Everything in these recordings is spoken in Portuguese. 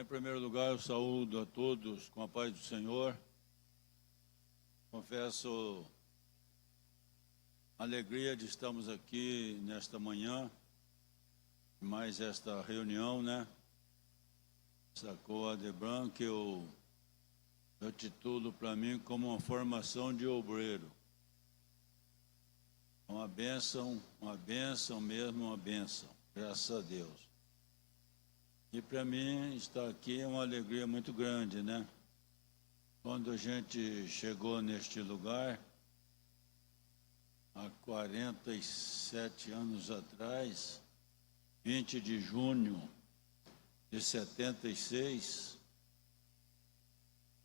Em primeiro lugar, eu saúdo a todos com a paz do Senhor. Confesso a alegria de estarmos aqui nesta manhã, mais esta reunião, né? Sacou a Debran, que eu titulo para mim como uma formação de obreiro. Uma bênção mesmo, uma bênção, graças a Deus. E para mim estar aqui é uma alegria muito grande, né? Quando a gente chegou neste lugar, há 47 anos atrás, 20 de junho de 76,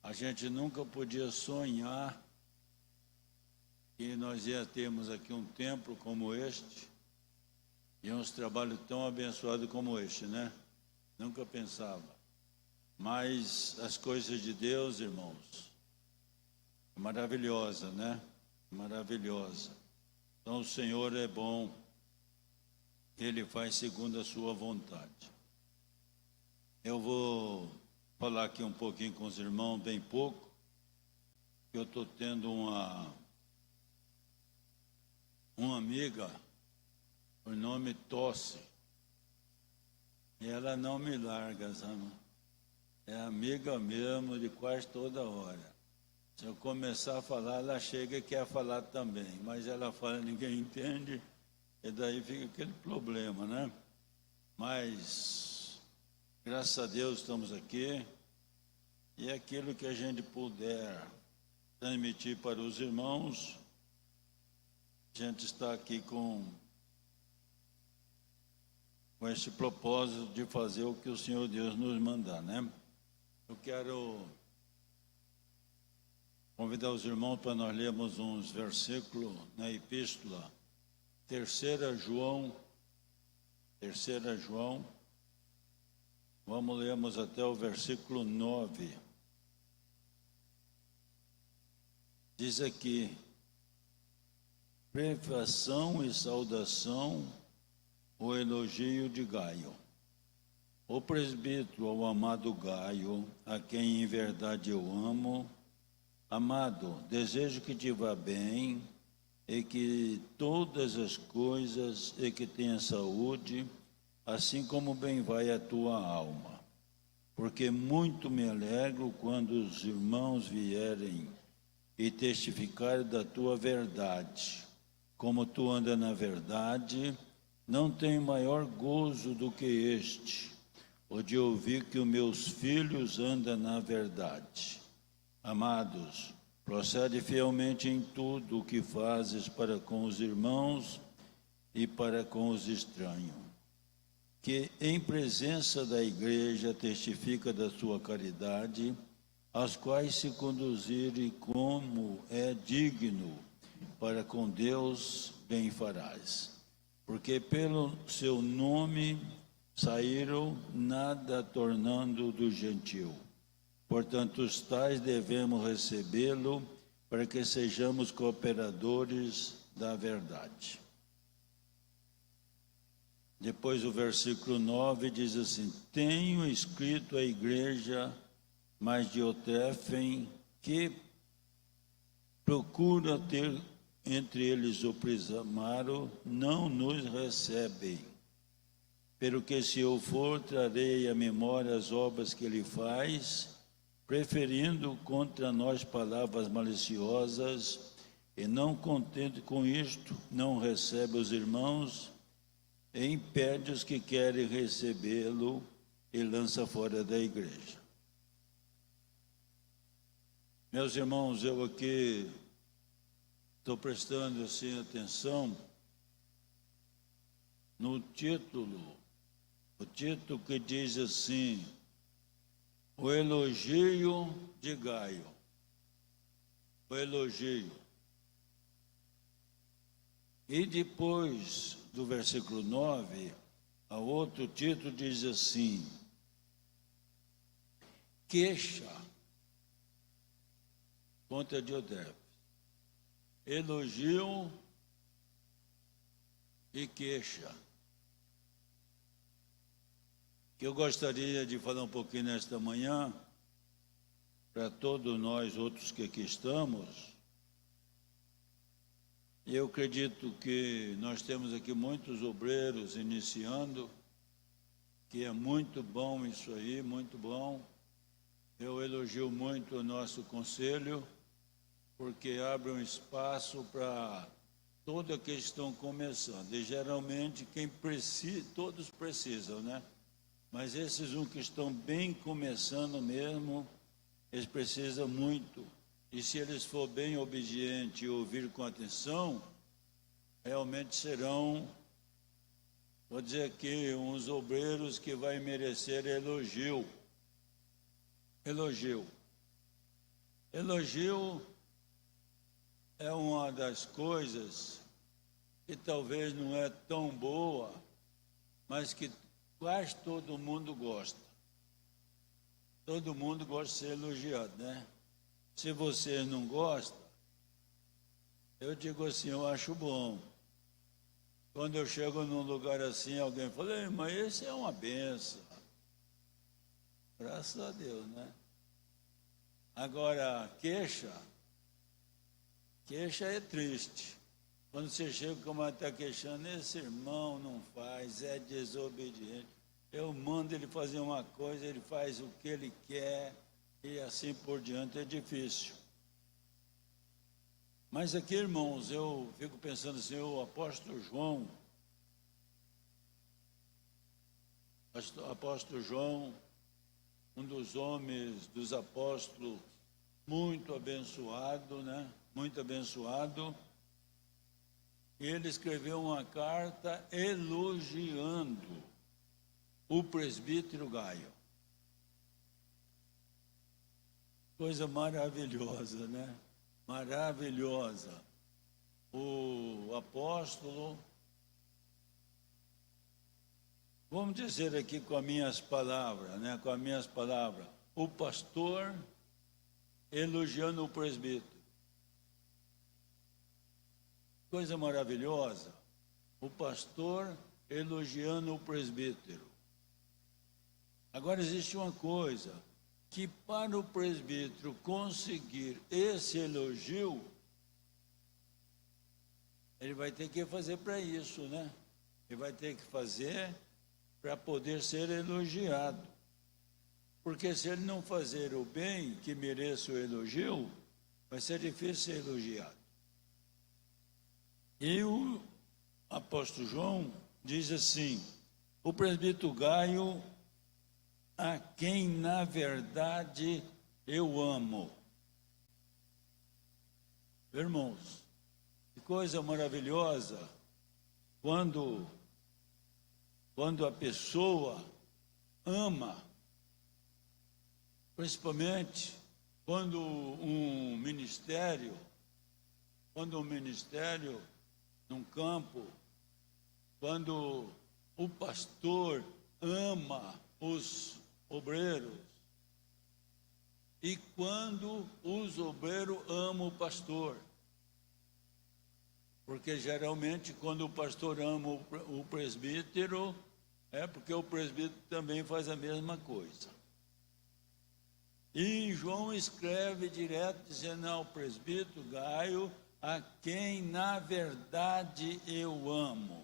a gente nunca podia sonhar que nós ia termos aqui um templo como este e uns trabalhos tão abençoados como este, né? Nunca pensava. Mas as coisas de Deus, irmãos, é maravilhosa, né? Maravilhosa. Então o Senhor é bom, Ele faz segundo a sua vontade. Eu vou falar aqui um pouquinho com os irmãos, bem pouco, que eu estou tendo uma amiga, o nome Tosse, e ela não me larga, sabe? É amiga mesmo de quase toda hora. Se eu começar a falar, ela chega e quer falar também, mas ela fala, ninguém entende, e daí fica aquele problema, né? Mas, graças a Deus, estamos aqui, e aquilo que a gente puder transmitir para os irmãos, a gente está aqui com esse propósito de fazer o que o Senhor Deus nos mandar, né? Eu quero convidar os irmãos para nós lermos uns versículos na epístola, 3 João, vamos lermos até o versículo 9. Diz aqui, prefação e saudação, o elogio de Gaio. O presbítero ao amado Gaio, a quem em verdade eu amo. Amado, desejo que te vá bem, e que todas as coisas, e que tenha saúde, assim como bem vai a tua alma. Porque muito me alegro quando os irmãos vierem e testificarem da tua verdade. Como tu anda na verdade, não tenho maior gozo do que este, o de ouvir que os meus filhos andam na verdade. Amados, procede fielmente em tudo o que fazes para com os irmãos e para com os estranhos, que em presença da igreja testifica da sua caridade, as quais se conduzirem como é digno, para com Deus bem farás. Porque pelo seu nome saíram, nada tornando do gentil. Portanto, os tais devemos recebê-lo, para que sejamos cooperadores da verdade. Depois o versículo 9 diz assim, tenho escrito à igreja, mas Diotréfem, que procura ter entre eles o prisamaro, não nos recebem. Pelo que se eu for, trarei à memória as obras que ele faz, preferindo contra nós palavras maliciosas, e não contente com isto, não recebe os irmãos, e impede os que querem recebê-lo, e lança fora da igreja. Meus irmãos, eu aqui estou prestando assim atenção no título, o título que diz assim, o elogio de Gaio. O elogio. E depois do versículo 9, a outro título diz assim, queixa contra Diotréfes. Elogio e queixa. que eu gostaria de falar um pouquinho nesta manhã, para todos nós outros que aqui estamos. Eu acredito que nós temos aqui muitos obreiros iniciando, que é muito bom isso aí, muito bom. Eu elogio muito o nosso conselho, porque abre um espaço para todos aqueles que estão começando. E geralmente quem precisa, todos precisam, né? Mas esses que estão bem começando mesmo, eles precisam muito. E se eles for bem obedientes e ouvir com atenção, realmente serão, vou dizer aqui, uns obreiros que vai merecer elogio. Elogio. Elogio é uma das coisas que talvez não é tão boa, mas que quase todo mundo gosta. Todo mundo gosta de ser elogiado, né? Se você não gosta, eu digo assim, eu acho bom. Quando eu chego num lugar assim, alguém fala, mas esse é uma benção. Graças a Deus, né? Agora, queixa é triste. Quando você chega como está queixando, esse irmão não faz, é desobediente. Eu mando ele fazer uma coisa, ele faz o que ele quer, e assim por diante, é difícil. Mas aqui, irmãos, eu fico pensando assim, o apóstolo João, um dos homens, dos apóstolos, muito abençoado, né? Muito abençoado. Ele escreveu uma carta elogiando o presbítero Gaio. Coisa maravilhosa, né? Maravilhosa. O apóstolo, vamos dizer aqui com as minhas palavras, né? Com as minhas palavras, o pastor elogiando o presbítero. Coisa maravilhosa. O pastor elogiando o presbítero. Agora existe uma coisa, que para o presbítero conseguir esse elogio, ele vai ter que fazer para isso, né? Ele vai ter que fazer para poder ser elogiado. Porque se ele não fazer o bem que mereça o elogio, vai ser difícil ser elogiado. E o apóstolo João diz assim, o presbítero Gaio, a quem na verdade eu amo. Irmãos, que coisa maravilhosa quando a pessoa ama, principalmente quando um ministério num campo, quando o pastor ama os obreiros e quando os obreiros amam o pastor. Porque geralmente quando o pastor ama o presbítero, é porque o presbítero também faz a mesma coisa. E João escreve direto dizendo ao presbítero Gaio, a quem na verdade eu amo.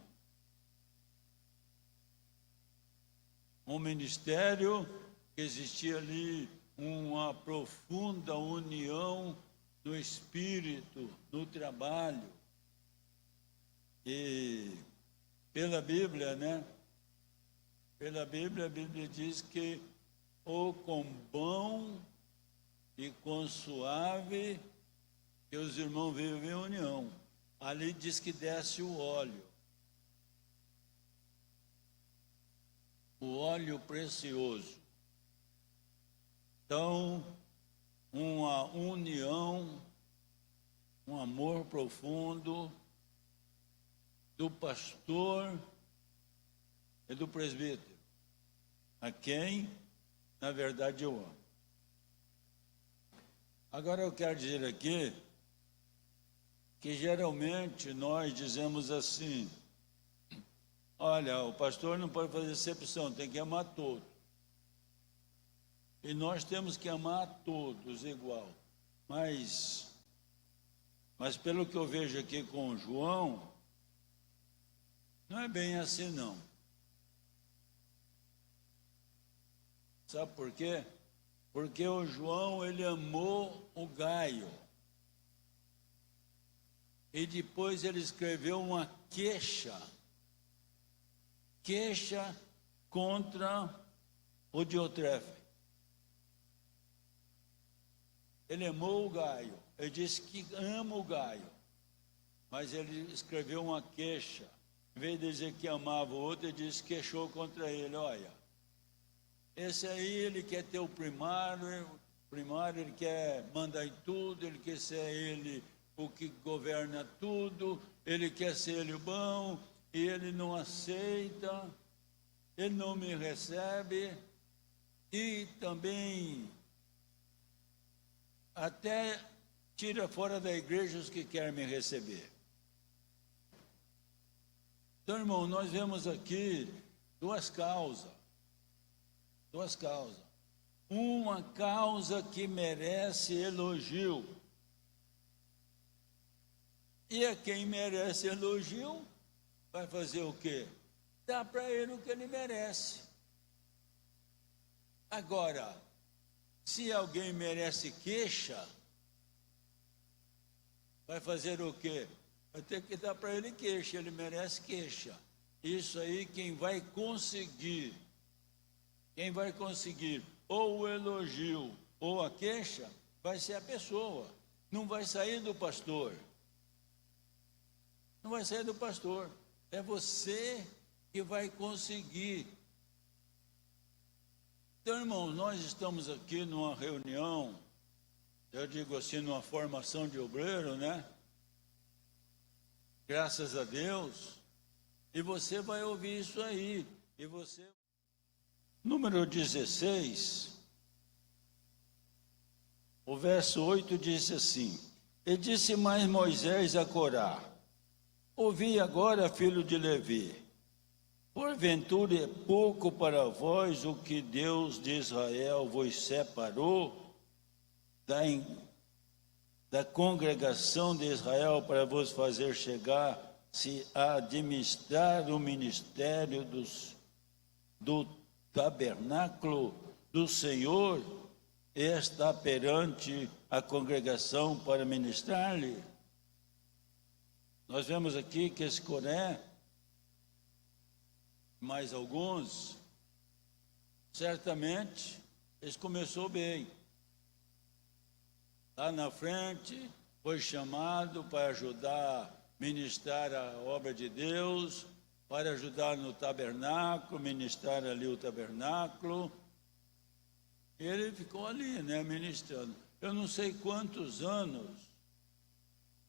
Um ministério que existia ali uma profunda união no espírito, no trabalho. E pela Bíblia, né? Pela Bíblia, a Bíblia diz que o com bom e com suave que os irmãos vivem em união. Ali diz que desce o óleo precioso. Então, uma união, um amor profundo do pastor e do presbítero, a quem, na verdade, eu amo. Agora eu quero dizer aqui que geralmente nós dizemos assim, olha, o pastor não pode fazer exceção, tem que amar todos. E nós temos que amar a todos igual. Mas pelo que eu vejo aqui com o João, não é bem assim não. Sabe por quê? Porque o João, ele amou o Gaio. E depois ele escreveu uma queixa contra o Diotrefe. Ele amou o Gaio, ele disse que ama o Gaio, mas ele escreveu uma queixa. Em vez de dizer que amava o outro, ele disse que queixou contra ele. Olha, esse aí ele quer ter o primário, ele quer mandar em tudo, ele quer ser ele o que governa tudo, ele quer ser ele o bom, e ele não aceita, ele não me recebe, e também até tira fora da igreja os que querem me receber. Então, irmão, nós vemos aqui duas causas. Uma causa que merece elogio. E a quem merece elogio, vai fazer o quê? Dá para ele o que ele merece. Agora, se alguém merece queixa, vai fazer o quê? Vai ter que dar para ele queixa, ele merece queixa. Isso aí, quem vai conseguir ou o elogio ou a queixa, vai ser a pessoa. Não vai sair do pastor. Não vai sair do pastor. É você que vai conseguir. Então, irmãos, nós estamos aqui numa reunião, eu digo assim, numa formação de obreiro, né? Graças a Deus. E você vai ouvir isso aí. E você... Número 16, o verso 8 diz assim: E disse mais Moisés a Corá: Ouvi agora, filho de Levi, porventura é pouco para vós o que Deus de Israel vos separou da congregação de Israel para vos fazer chegar-se a administrar o ministério do tabernáculo do Senhor, e está perante a congregação para ministrar-lhe. Nós vemos aqui que esse Coré, mais alguns, certamente, eles começou bem. Lá na frente, foi chamado para ajudar a ministrar a obra de Deus, para ajudar no tabernáculo, ministrar ali o tabernáculo. Ele ficou ali, né, ministrando. Eu não sei quantos anos,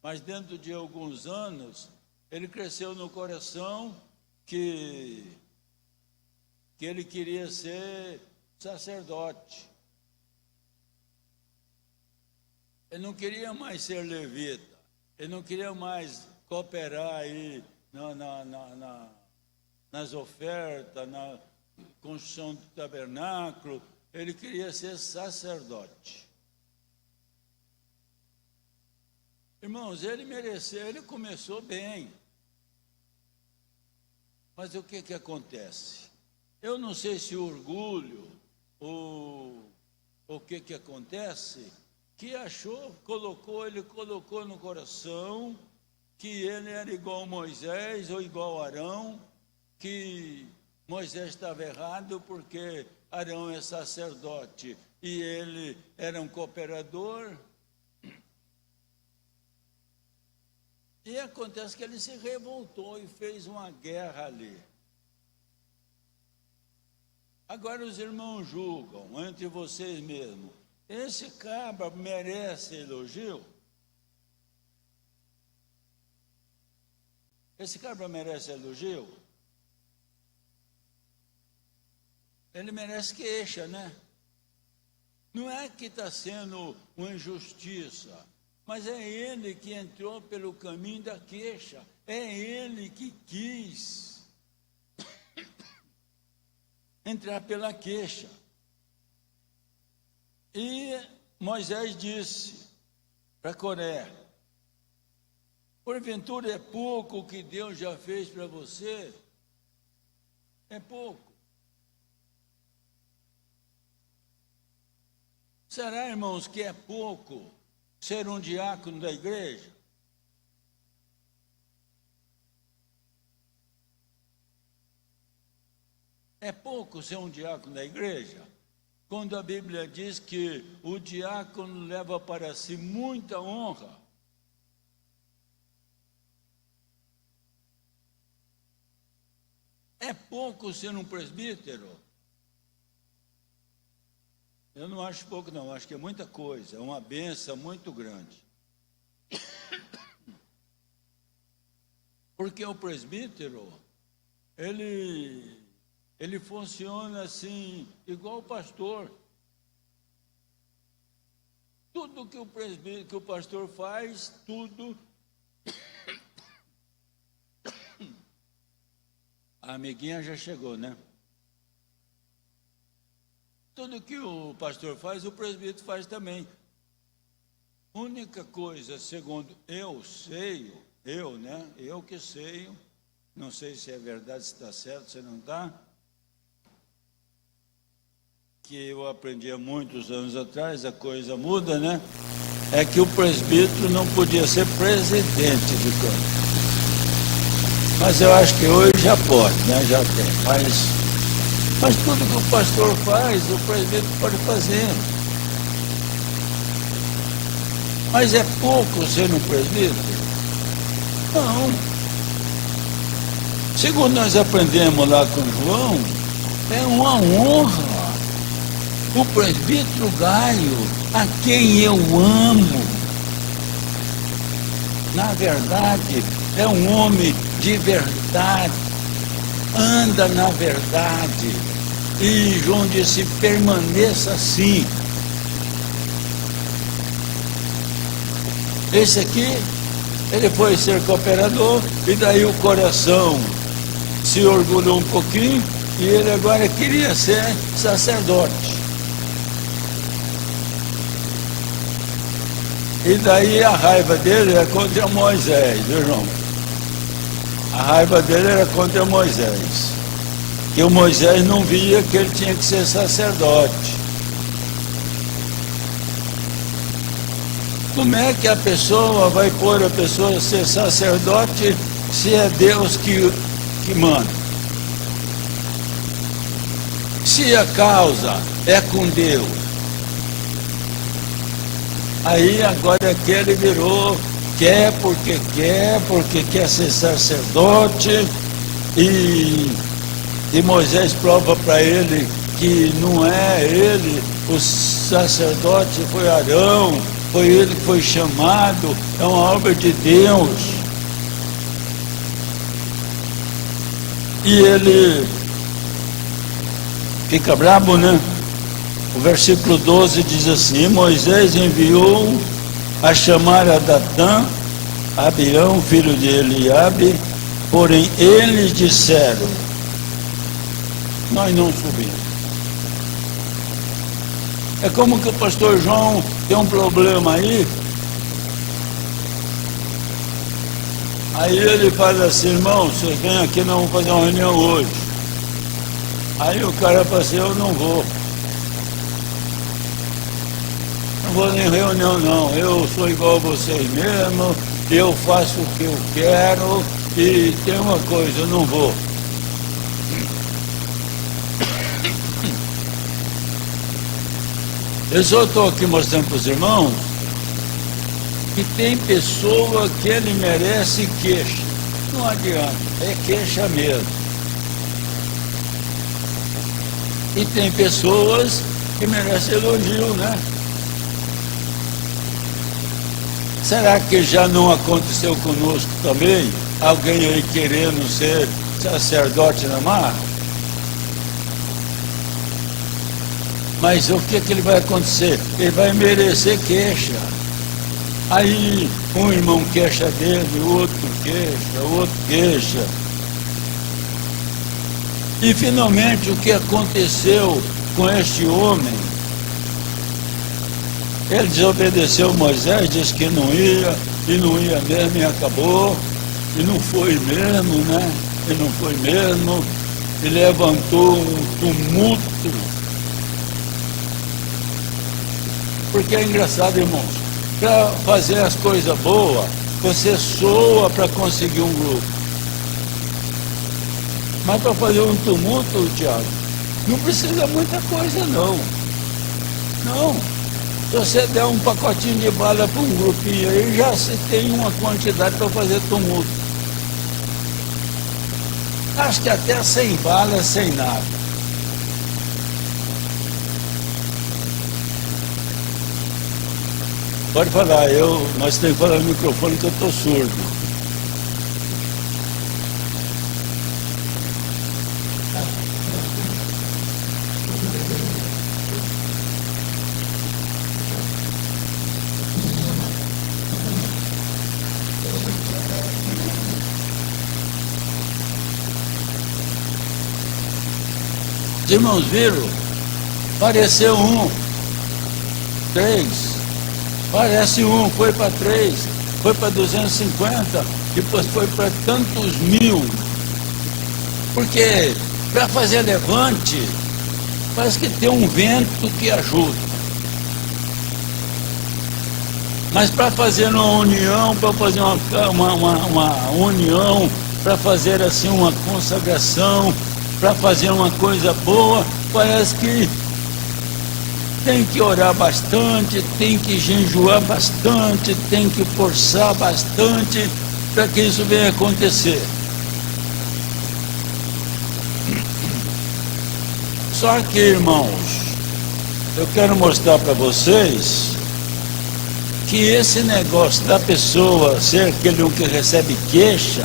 mas dentro de alguns anos, ele cresceu no coração que ele queria ser sacerdote. Ele não queria mais ser levita, ele não queria mais cooperar aí nas ofertas, na construção do tabernáculo. Ele queria ser sacerdote. Irmãos, ele mereceu, ele começou bem. Mas o que acontece? Eu não sei se o orgulho, ou o que acontece, que ele colocou no coração que ele era igual a Moisés ou igual a Arão, que Moisés estava errado porque Arão é sacerdote e ele era um cooperador. E acontece que ele se revoltou e fez uma guerra ali. Agora os irmãos julgam entre vocês mesmos: esse cabra merece elogio? Esse cabra merece elogio? Ele merece queixa, né? Não é que está sendo uma injustiça, mas é ele que entrou pelo caminho da queixa. É ele que quis. entrar pela queixa. E Moisés disse para Coré: porventura é pouco o que Deus já fez para você? É pouco. Será, irmãos, que é pouco ser um diácono da igreja? É pouco ser um diácono da igreja? Quando a Bíblia diz que o diácono leva para si muita honra. É pouco ser um presbítero? Eu não acho pouco, não. Acho que é muita coisa. É uma bênção muito grande. Porque o presbítero, ele funciona assim, igual o pastor. Tudo que o pastor faz, tudo. A amiguinha já chegou, né? Tudo que o pastor faz, o presbítero faz também. Única coisa, segundo eu sei, eu que sei, não sei se é verdade, se está certo, se não está, que eu aprendi há muitos anos atrás, a coisa muda, né? É que o presbítero não podia ser presidente de campo. Mas eu acho que hoje já pode, né? Já tem. Mas tudo que o pastor faz, o presbítero pode fazer. Mas é pouco ser um presbítero? Não. Segundo nós aprendemos lá com João, é uma honra. O presbítero Gaio, a quem eu amo, na verdade, é um homem de verdade, anda na verdade. E João disse: permaneça assim. Esse aqui, ele foi ser cooperador, e daí o coração se orgulhou um pouquinho, e ele agora queria ser sacerdote. E daí a raiva dele era contra Moisés, viu, irmão? A raiva dele era contra Moisés. Que o Moisés não via que ele tinha que ser sacerdote. Como é que a pessoa vai pôr a pessoa a ser sacerdote se é Deus que manda? Se a causa é com Deus, aí agora é que ele virou, quer porque quer ser sacerdote, e Moisés prova para ele que não é ele, o sacerdote foi Arão, foi ele que foi chamado, é uma obra de Deus. E ele fica brabo, né? O versículo 12 diz assim: Moisés enviou a chamar a Datã, Abião, filho de Eliabe, porém eles disseram: nós não subimos. É como que o pastor João tem um problema aí ele fala assim: irmão, vocês vêm aqui, nós vamos fazer uma reunião hoje. Aí o cara fala assim: eu não vou. Não vou em reunião não, eu sou igual a vocês mesmo, eu faço o que eu quero, e tem uma coisa, eu não vou. Eu só estou aqui mostrando para os irmãos que tem pessoa que ele merece queixa. Não adianta, é queixa mesmo. E tem pessoas que merecem elogio, né? Será que já não aconteceu conosco também? Alguém aí querendo ser sacerdote na mar? Mas o que ele vai acontecer? Ele vai merecer queixa. Aí um irmão queixa dele, o outro queixa. E finalmente o que aconteceu com este homem? Ele desobedeceu Moisés, disse que não ia, e não ia mesmo, e acabou, e não foi mesmo, né? E não foi mesmo, e levantou um tumulto. Porque é engraçado, irmãos, para fazer as coisas boas, você soa para conseguir um grupo. Mas para fazer um tumulto, Tiago, não precisa muita coisa, não. Não. Se você der um pacotinho de bala para um grupinho aí, já se tem uma quantidade para fazer tumulto. Acho que até sem bala é sem nada. Pode falar, mas tem que falar no microfone que eu estou surdo. Os irmãos viram? Apareceu um, 3, parece um, foi para 3, foi para 250, depois foi para tantos mil. Porque para fazer levante, parece que tem um vento que ajuda. Mas para fazer uma união, para fazer uma união, para fazer assim uma consagração, para fazer uma coisa boa, parece que tem que orar bastante, tem que jejuar bastante, tem que forçar bastante para que isso venha acontecer. Só que, irmãos, eu quero mostrar para vocês que esse negócio da pessoa ser aquele que recebe queixa,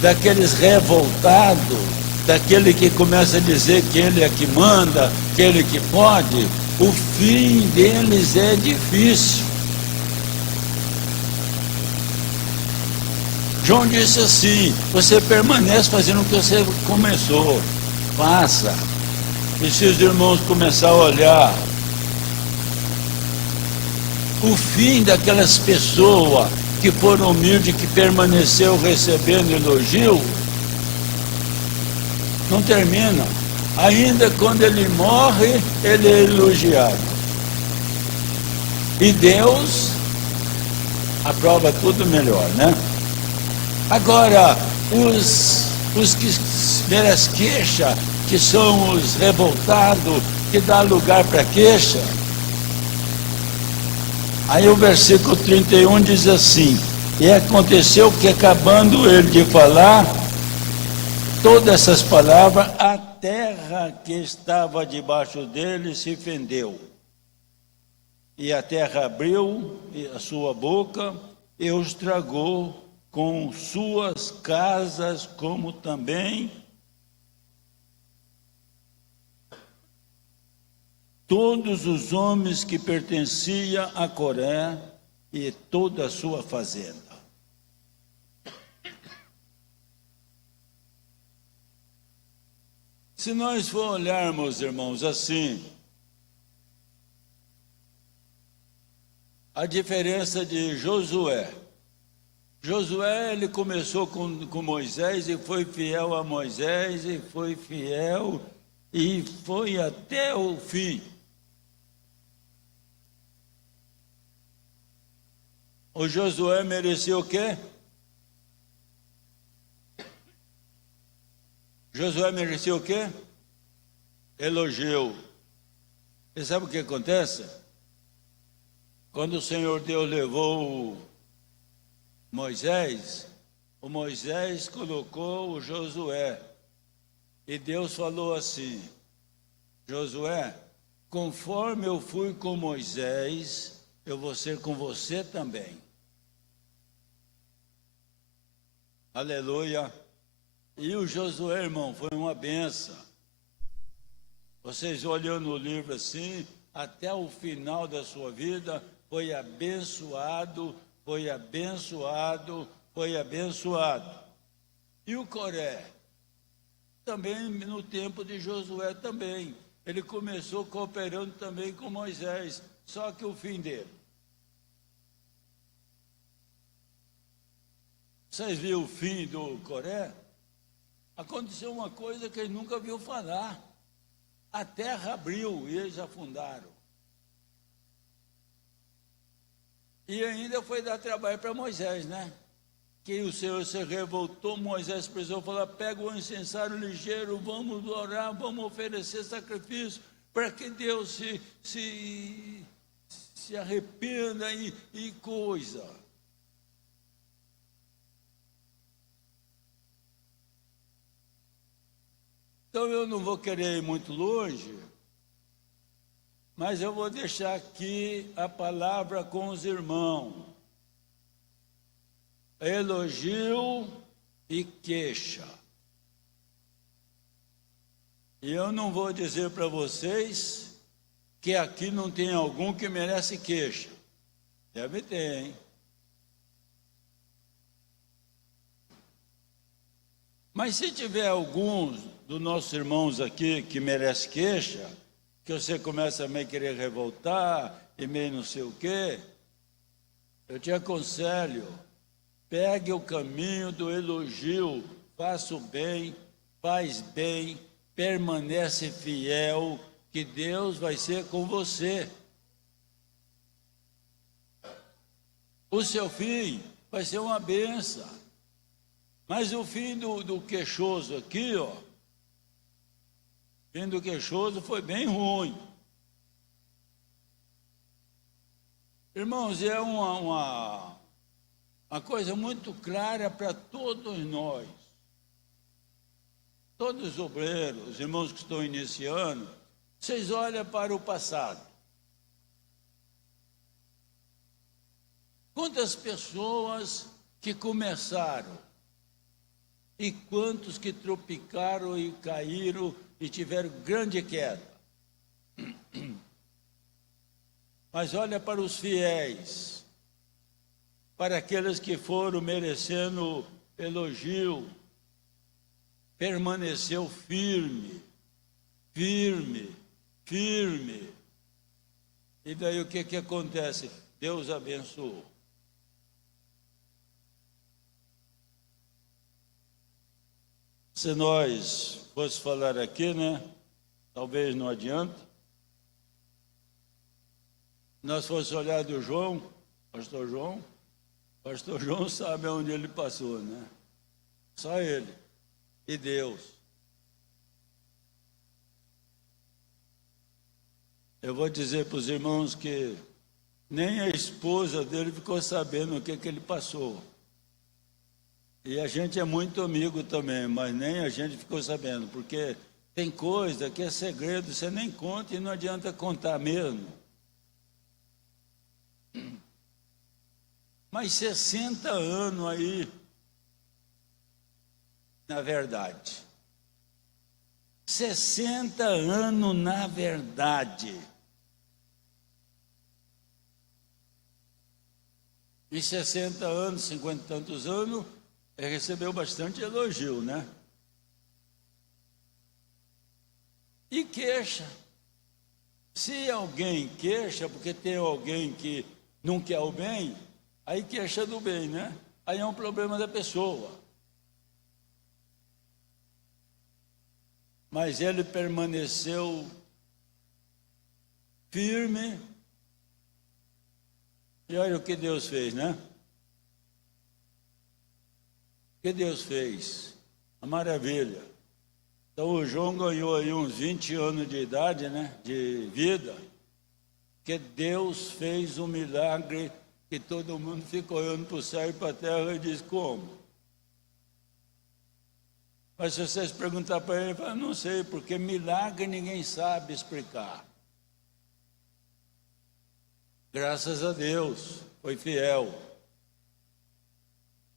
daqueles revoltados, daquele que começa a dizer que ele é que manda, que ele que pode, o fim deles é difícil. João disse assim: você permanece fazendo o que você começou, faça. E se os irmãos começarem a olhar o fim daquelas pessoas que foram humildes, que permaneceu recebendo elogio, não termina. Ainda quando ele morre, ele é elogiado. E Deus aprova tudo melhor, né? Agora, os que merecem queixa, que são os revoltados, que dá lugar para queixa. Aí o versículo 31 diz assim: e aconteceu que, acabando ele de falar todas essas palavras, a terra que estava debaixo dele se fendeu. E a terra abriu a sua boca e os tragou com suas casas, como também todos os homens que pertenciam a Coré e toda a sua fazenda. Se nós for olharmos, irmãos, assim, a diferença de Josué. Josué, ele começou com Moisés e foi fiel a Moisés e foi fiel e foi até o fim. O Josué mereceu o quê? Josué mereceu o quê? Elogio. E sabe o que acontece? Quando o Senhor Deus levou Moisés, o Moisés colocou o Josué. E Deus falou assim: Josué, conforme eu fui com Moisés, eu vou ser com você também. Aleluia. E o Josué, irmão, foi uma benção. Vocês olhando o livro assim, até o final da sua vida, foi abençoado, foi abençoado, foi abençoado. E o Coré? também no tempo de Josué também. Ele começou cooperando também com Moisés, só que o fim dele. Vocês viram o fim do Coré? Aconteceu uma coisa que ele nunca viu falar. A terra abriu e eles afundaram. E ainda foi dar trabalho para Moisés, né? Que o Senhor se revoltou, Moisés precisou falar, pega o incensário ligeiro, vamos orar, vamos oferecer sacrifício, para que Deus se arrependa e coisa. Então eu não vou querer ir muito longe, mas eu vou deixar aqui a palavra com os irmãos. Elogio e queixa. E eu não vou dizer para vocês que aqui não tem algum que merece queixa. Deve ter, hein? Mas se tiver alguns dos nossos irmãos aqui que merece queixa, que você começa a meio querer revoltar e meio não sei o quê, eu te aconselho, pegue o caminho do elogio, faça o bem, faz bem, permanece fiel, que Deus vai ser com você. O seu fim vai ser uma bênção. Mas o fim do queixoso aqui, ó, o fim do queixoso foi bem ruim. Irmãos, é uma coisa muito clara para todos nós. Todos os obreiros, os irmãos que estão iniciando, vocês olham para o passado. Quantas pessoas que começaram e quantos que tropicaram e caíram e tiveram grande queda. Mas olha para os fiéis, para aqueles que foram merecendo elogio, permaneceu firme, firme, firme. E daí o que acontece? Deus abençoou. Se nós fosse falar aqui, né? Talvez não adianta. Nós fosse olhar do João, pastor João sabe onde ele passou, né? Só ele e Deus. Eu vou dizer para os irmãos que nem a esposa dele ficou sabendo o que ele passou. E a gente é muito amigo também, mas nem a gente ficou sabendo, porque tem coisa que é segredo, você nem conta e não adianta contar mesmo. Mas 60 anos aí, na verdade. 60 anos na verdade. Em 60 anos, 50 e tantos anos, recebeu bastante elogio, né? E queixa. Se alguém queixa, porque tem alguém que não quer o bem, aí queixa do bem, né? Aí é um problema da pessoa. Mas ele permaneceu firme. E olha o que Deus fez, né? O que Deus fez? A maravilha. Então o João ganhou aí uns 20 anos de idade, né? De vida. Que Deus fez um milagre que todo mundo fica olhando para o céu e para a terra e diz, como? Mas se vocês perguntar para ele, ele fala, não sei, porque milagre ninguém sabe explicar. Graças a Deus, foi fiel.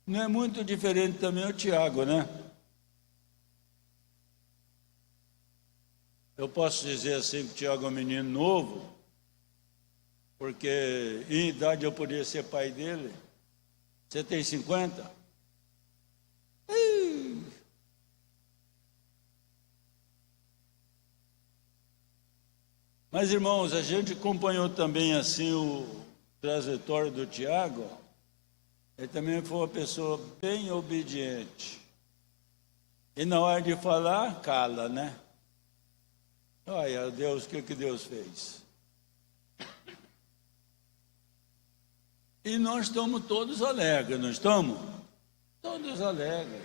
Não é muito diferente também o Tiago, né? Eu posso dizer assim que o Tiago é um menino novo, porque em idade eu poderia ser pai dele. Você tem 50? Mas, irmãos, a gente acompanhou também assim o trajetório do Tiago. Ele também foi uma pessoa bem obediente. E na hora de falar, cala, né? Olha, Deus, o que Deus fez? E nós estamos todos alegres, não estamos? Todos alegres.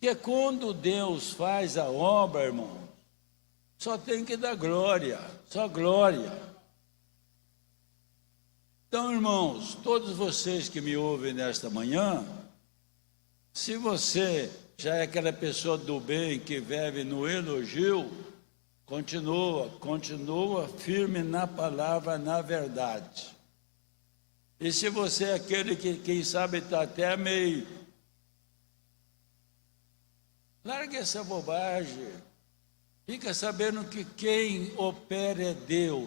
Porque quando Deus faz a obra, irmão, só tem que dar glória, só glória. Então, irmãos, todos vocês que me ouvem nesta manhã, se você já é aquela pessoa do bem que vive no elogio, continua firme na palavra, na verdade. E se você é aquele que, quem sabe, está até meio... Larga essa bobagem. Fica sabendo que quem opera é Deus.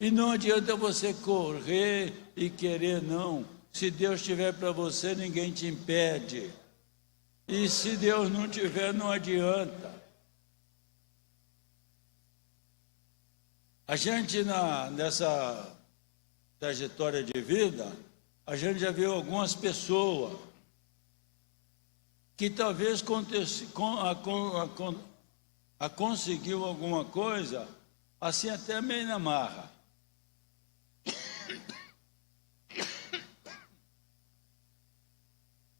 E não adianta você correr e querer, não. Se Deus estiver para você, ninguém te impede. E se Deus não tiver, não adianta. A gente, nessa trajetória de vida, a gente já viu algumas pessoas que talvez conseguiu alguma coisa, assim até meio na marra.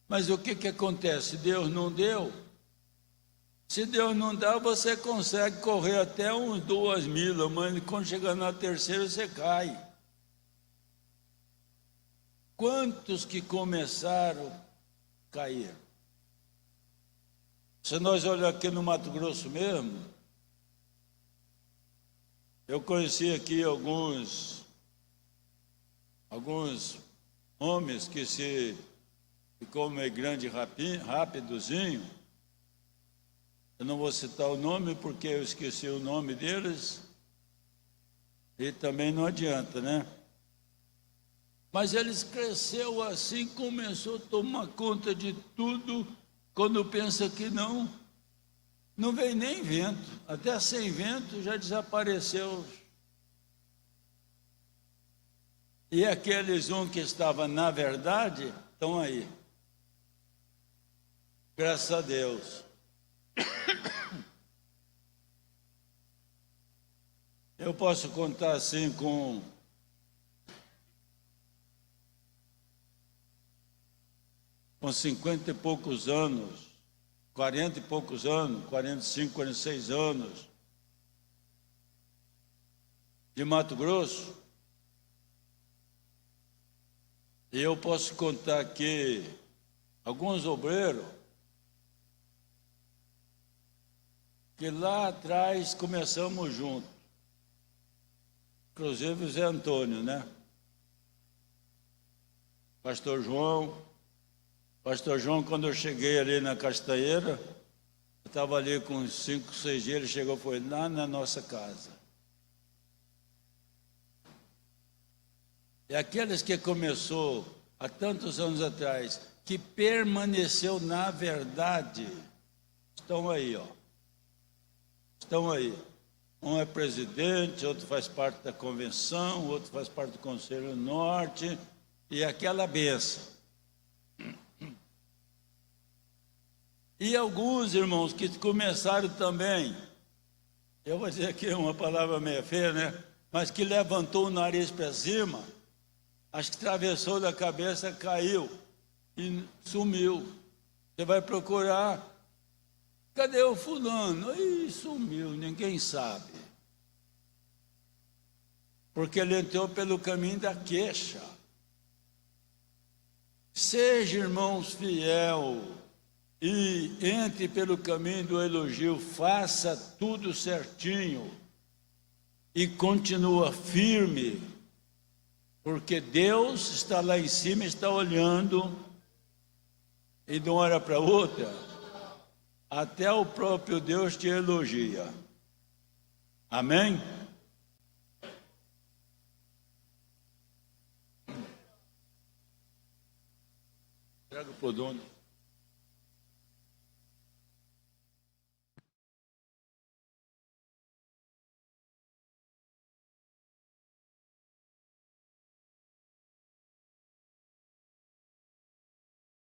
Mas o que acontece? Deus não deu? Se Deus não dá, você consegue correr até uns 2.000, mas quando chegar na terceira, você cai. Quantos que começaram a cair? Se nós olharmos aqui no Mato Grosso mesmo, eu conheci aqui alguns homens que se ficou meio grande rapidozinho. Eu não vou citar o nome porque eu esqueci o nome deles e também não adianta, né? Mas eles cresceu assim, começou a tomar conta de tudo. Quando pensa que não vem nem vento, até sem vento já desapareceu. E aqueles que estavam na verdade, estão aí. Graças a Deus. Eu posso contar assim com 50 e poucos anos, 40 e poucos anos, 45, 46 anos, de Mato Grosso, e eu posso contar aqui alguns obreiros que lá atrás começamos juntos, inclusive o Zé Antônio, né? Pastor João, quando eu cheguei ali na Castanheira, eu estava ali com uns 5, 6 dias, ele chegou e foi lá na nossa casa. E aqueles que começou há tantos anos atrás, que permaneceu na verdade, estão aí, ó. Estão aí. Um é presidente, outro faz parte da convenção, outro faz parte do Conselho Norte, e aquela benção. E alguns irmãos que começaram também, eu vou dizer aqui uma palavra meio feia, né? Mas que levantou o nariz para cima, acho que atravessou da cabeça, caiu e sumiu. Você vai procurar, cadê o fulano? Ih, sumiu, ninguém sabe. Porque ele entrou pelo caminho da queixa. Seja, irmãos, fiel e entre pelo caminho do elogio, faça tudo certinho e continua firme, porque Deus está lá em cima, está olhando, e de uma hora para outra, até o próprio Deus te elogia. Amém? Traga para o dono.